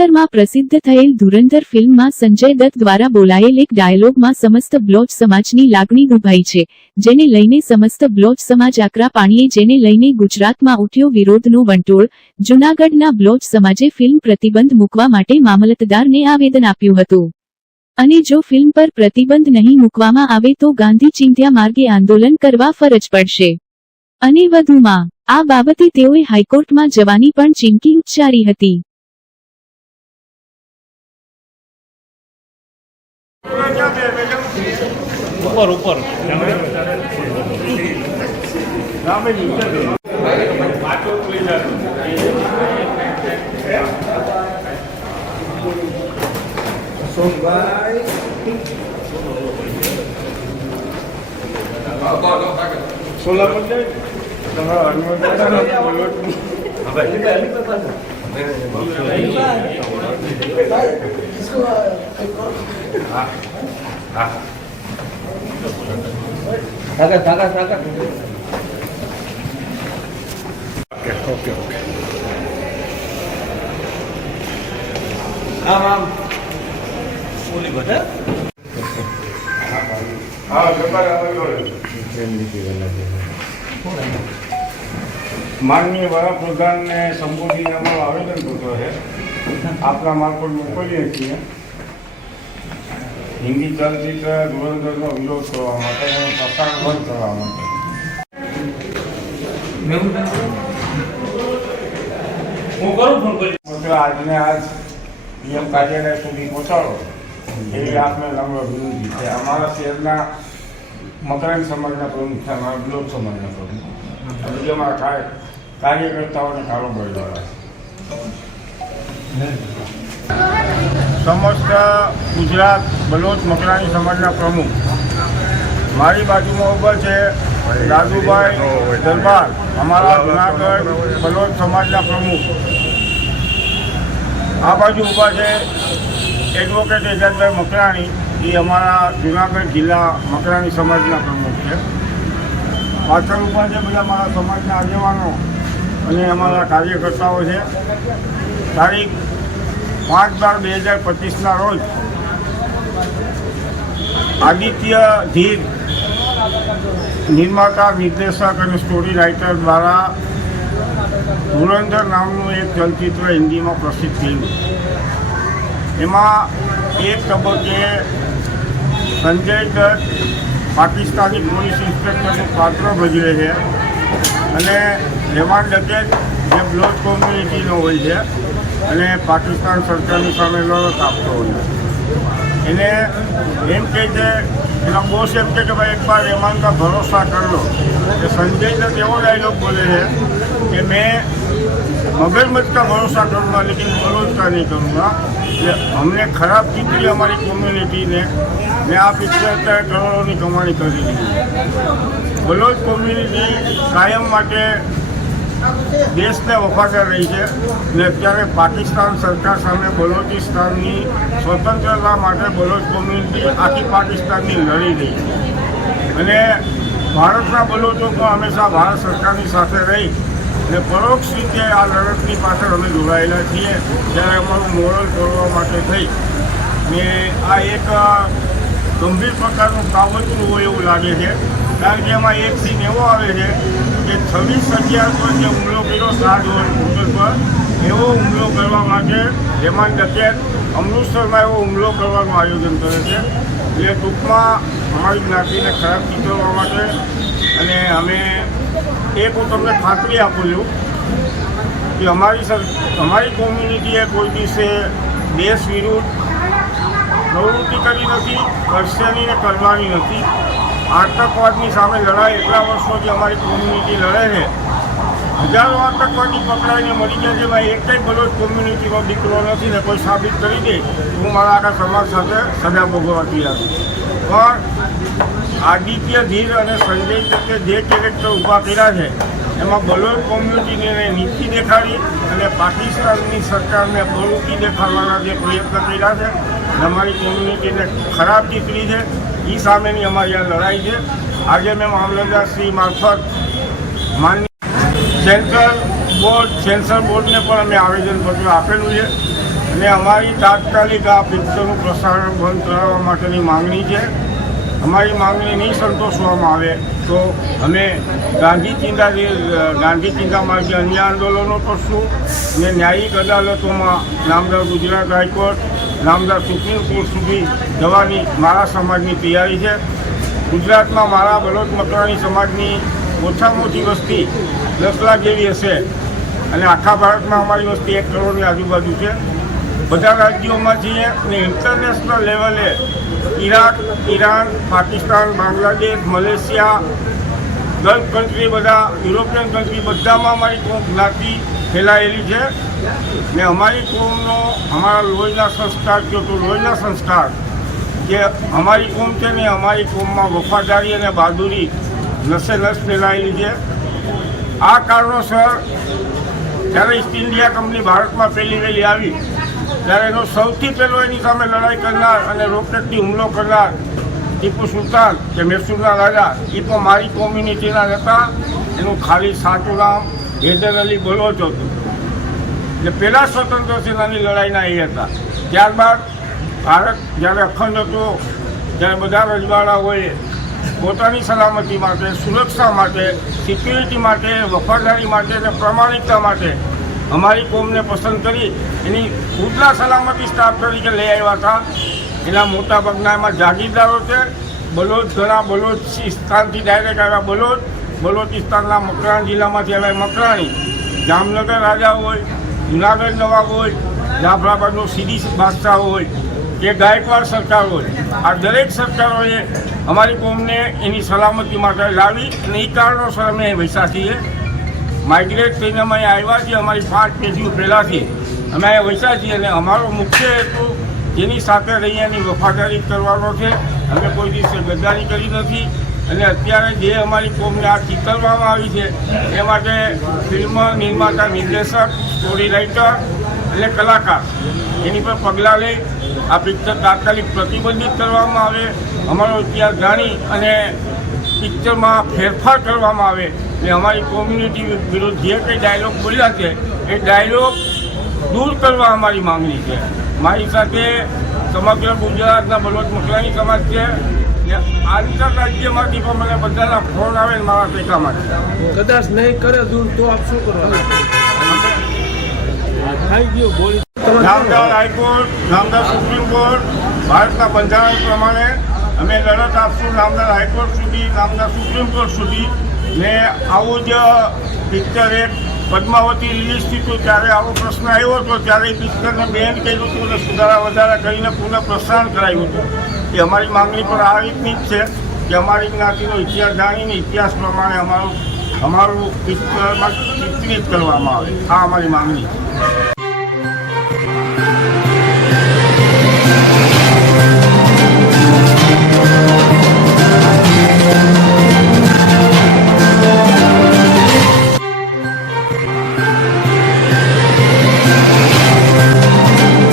તાજેતરમાં પ્રસિદ્ધ થયેલ ધુરંધર ફિલ્મમાં સંજય દત્ત દ્વારા બોલાયેલ એક ડાયલોગમાં સમસ્ત બ્લોચ સમાજની લાગણી ઉભાઈ છે, જેને લઈને સમસ્ત બ્લોચ સમાજ આકરા પાણીએ, જેને લઈને ગુજરાતમાં ઉઠ્યો વિરોધનો વંટોળ। જૂનાગઢના બ્લોચ સમાજે ફિલ્મ પ્રતિબંધ મૂકવા માટે મામલતદારને આવેદન આપ્યું હતું અને જો ફિલ્મ પર પ્રતિબંધ નહીં મૂકવામાં આવે તો ગાંધી ચિંધ્યા માર્ગે આંદોલન કરવા ફરજ પડશે અને વધુમાં આ બાબતે તેઓએ હાઈકોર્ટમાં જવાની પણ ચીમકી ઉચ્ચારી હતી। ऊपर ऊपर सोलह पर जाए ओके ओके आम बोली बता हाँ माननीय वडाप्रधान ने संबोधी आवेदन पत्र है आपका मार्फत मोकलीए छीए। हिंदी चलचित्र धुरंधरનો વિરોધ કરવા માટે પ્રસારણ બંધ કરવા માટે આજને આજ પીએમ કાર્યાલય સુધી પહોંચાડો એવી આપને નમ્ર વિનંતી છે। અમારા શહેરના મકરાણી સમાજના પ્રમુખ છે, અમારા બ્લોક સમાજના પ્રમુખ, બીજા અમારા કાર્યકર્તાઓને કારોબારી દ્વારા समस्त गुजरात बलोच मकराणी समाजना प्रमुख मारी बाजू में उभा है दादूभाई दरबार, अमरा जूनागढ़ बलोच समाजना प्रमुख। आ बाजू उभा है एडवोकेट एजाजभाई मकराणी, ये अमरा जूनागढ़ जिला मकराणी समाजना प्रमुख है। पाछळ उभा है बधा अमरा समाजना आगेवानो अने अमरा कार्यकर्ताओ है। तारीख 5/12/2025 रोज आदित्य धीर निर्माता निर्देशक और स्टोरी राइटर द्वारा धुरंधर नामनु एक चलचित्र हिंदी में प्रसिद्ध थयुं। एमां एक तबक्के संजय दत्त पाकिस्तानी पुलिस इंस्पेक्टर पात्र भजवे है અને રેવાન ડકેત જે બ્લોચ કોમ્યુનિટીનો હોય છે અને પાકિસ્તાન સરકારની સામે લડત આપતો હોય એને એમ કહે છે, એના બોસ એમ કહે કે ભાઈ એક બાર રહેमान का भरोसा कर लो। कि संजय दत्त एवो डायलॉग बोले है कि मैं मगरमच्छ का भरोसा करूँगा लेकिन बलोच का नहीं करूँगा। हमने खराब चित्री हमारी कम्युनिटी ने मैं आप 75 करोड़ों की कमाणी कर दी। बलोच कम्युनिटी कायम माटे देश ने वफादार रही है ने अत्यारे पाकिस्तान सरकार सामे बलोचिस्ताननी स्वतंत्रता माटे बलोच कम्युनिटी आखी पाकिस्ताननी लड़ी रही है अने भारतना बलोचो तो हमेशा भारत सरकारनी साथे रही ने परोक्ष रीते आ लड़तनी पाछळ अमे जोड़ायेला छीए। त्यारे अमारुं मोरल तोड़वा माटे थई ने आ एक गंभीर प्रकारનું કાવતરું હોય એવું લાગે છે। કારણ કે એમાં એક સીન એવો આવે છે કે 26/11 પર જે હુમલો કર્યો શાહજહાન હોટલ પર, એવો હુમલો કરવા માટે રેવાન ડકેત અમૃતસરમાં એવો હુમલો કરવાનું આયોજન કરે છે। એટલે ટૂંકમાં અમારી જ્ઞાતિને ખરાબ ચીતરવા માટે અને અમે એક હું તમને ખાતરી આપું છું કે અમારી કોમ્યુનિટીએ કોઈ દિવસે દેશ વિરુદ્ધ પ્રવૃત્તિ કરી નથી, કરશેની ને કરવાની નથી। आतंकवादी सामे लड़ाई एटला वर्षोथी अमारी कम्युनिटी लड़े है। हजारों आतंकवादी पकड़ाई ने मरी गया है। भाई एक बलोच कम्युनिटी में दीकरो नहीं ने कोई साबित करी दे हूँ मारा आखा समाज साथे सजा भोगवा तैयार छुं। पण आदित्य धीर और संजय दत्ते जे केरेक्टर ऊभा कर्या छे एमां बलोच कम्युनिटी ने नीति देखाड़ी और पाकिस्तान सरकार ने प्रवृत्ति देखाड़वाना जे प्रयत्न कर्या छे अमारी कम्युनिटी ने खराब चीतरी है। ई सामेनी अमारी आ लड़ाई है। आज मैं मामलतदार श्री मार्फत माननीय सेंट्रल बोर्ड ने पण अमे आवेदन पत्र आपेलू है અને અમારી તાત્કાલિક આ પિક્ચરનું પ્રસારણ બંધ કરાવવા માટેની માંગણી છે. અમારી માંગણી નહીં સંતોષવામાં આવે તો અમે ગાંધી ચિંતા માર્ગે અન્ય આંદોલનો કરશું અને ન્યાયિક અદાલતોમાં નામદાર ગુજરાત હાઈકોર્ટ, નામદાર સુપ્રીમ કોર્ટ સુધી જવાની મારા સમાજની તૈયારી છે. ગુજરાતમાં મારા બલોચ મકરાણી સમાજની ઓછામાં ઓછી વસ્તી 10 લાખ જેવી હશે અને આખા ભારતમાં અમારી વસ્તી 1 કરોડની આજુબાજુ છે. બધા રાજ્યોમાં છીએ અને ઇન્ટરનેશનલ લેવલે Iraq, Iran, Pakistan, Bangladesh, Malaysia, gulf country, બધા યુરોપિયન કન્ટ્રી બધામાં અમારી કોમ જ્ઞાતિ ફેલાયેલી છે ને અમારી કોમનો અમારા લોહીના સંસ્કાર કહો તો લોહીના સંસ્કાર કે અમારી કોમ છે ને અમારી કોમમાં વફાદારી અને બહાદુરી નસે નસ ફેલાયેલી છે. આ કારણોસર જ્યારે ઈસ્ટ ઇન્ડિયા કંપની ભારતમાં પહેલી વહેલી આવી ત્યારે એનો સૌથી પહેલો એની સામે લડાઈ કરનાર અને રોકેટથી હુમલો કરનાર ટીપુ સુલતાન કે મૈસૂરના રાજા એ પણ મારી કોમ્યુનિટીના હતા. એનું ખાલી સાચું નામ હૈદર અલી બલોચ હતું. જે પહેલાં સ્વતંત્ર સેનાની લડાઈના એ હતા. ત્યારબાદ ભારત જ્યારે અખંડ હતો ત્યારે બધા રજવાડાઓએ પોતાની સલામતી માટે, સુરક્ષા માટે, સિક્યુરિટી માટે, વફાદારી માટે અને પ્રામાણિકતા માટે અમારી કોમને પસંદ કરી એની ખુદના સલામતી સ્ટાફ તરીકે લઈ આવ્યા હતા. એના મોટાભાગના એમાં જાગીરદારો છે. બલોચ ઘણા બલોચિસ્તાનથી ડાયરેક્ટ આવ્યા બલોચિસ્તાનના મકરાણ જિલ્લામાંથી આવ્યા મકરાણી, જામનગર રાજા હોય, જુનાગઢ નવાબ હોય, જાફરાબાદનો સીડી બાદશાહ હોય કે ગાયકવાડ સરકાર હોય, આ દરેક સરકારોએ અમારી કોમને એની સલામતી માટે લાવી અને એ કારણોસર અમે વૈસા છીએ. માઇગ્રેટ થઈને અમે આવ્યા છીએ. અમારી 5 પેઢીઓ પહેલાંથી અમે અહીંયા વૈસા છીએ અને અમારો મુખ્ય હેતુ જેની સાથે રહીએ એની વફાદારી કરવાનો છે. અમે કોઈ દિવસે ગદ્દારી કરી નથી અને અત્યારે જે અમારી કોમને આ ચિતરવામાં આવી છે એ માટે ફિલ્મ નિર્માતા, નિર્દેશક, સ્ટોરી રાઇટર અને કલાકાર એની પર પગલાં લઈ આ પિક્ચર તાત્કાલિક પ્રતિબંધિત કરવામાં આવે, અમારો ઇતિહાસ જાણી અને પિક્ચરમાં ફેરફાર કરવામાં આવે અને અમારી કોમ્યુનિટી વિરુદ્ધ જે કંઈ ડાયલોગ બોલ્યા છે એ ડાયલોગ દૂર કરવા અમારી માંગણી છે. મારી સાથે સમગ્ર ગુજરાતના બલોચ મકરાણી સમાજ છે. આંતરરાજ્યમાંથી પણ મને બધાના ફોન આવે ને મારા ટેકા માટે. કદાચ નહીં કરે દૂર તો આપ શું કરવાનું? થઈ ગયું બોલી. નામદાર હાઈકોર્ટ, નામદાર સુપ્રીમ કોર્ટ, ભારતના બંધારણ પ્રમાણે અમે લડત આપશું નામદાર હાઈકોર્ટ સુધી, નામદાર સુપ્રીમ કોર્ટ સુધી. ને આવું જ પિક્ચર એક પદ્માવતી રિલીઝ થયું હતું ત્યારે આવો પ્રશ્ન આવ્યો હતો ત્યારે એ પિક્ચરને બેન કર્યું હતું અને સુધારા વધારા કરીને પુનઃ પ્રસારણ કરાવ્યું હતું. એ અમારી માંગણી પર આ રીતની જ છે કે અમારી જ્ઞાતિનો ઇતિહાસ જાણીને ઇતિહાસ પ્રમાણે અમારું પિક્ચરમાં ચિત્રિત કરવામાં આવે. આ અમારી માંગણી છે.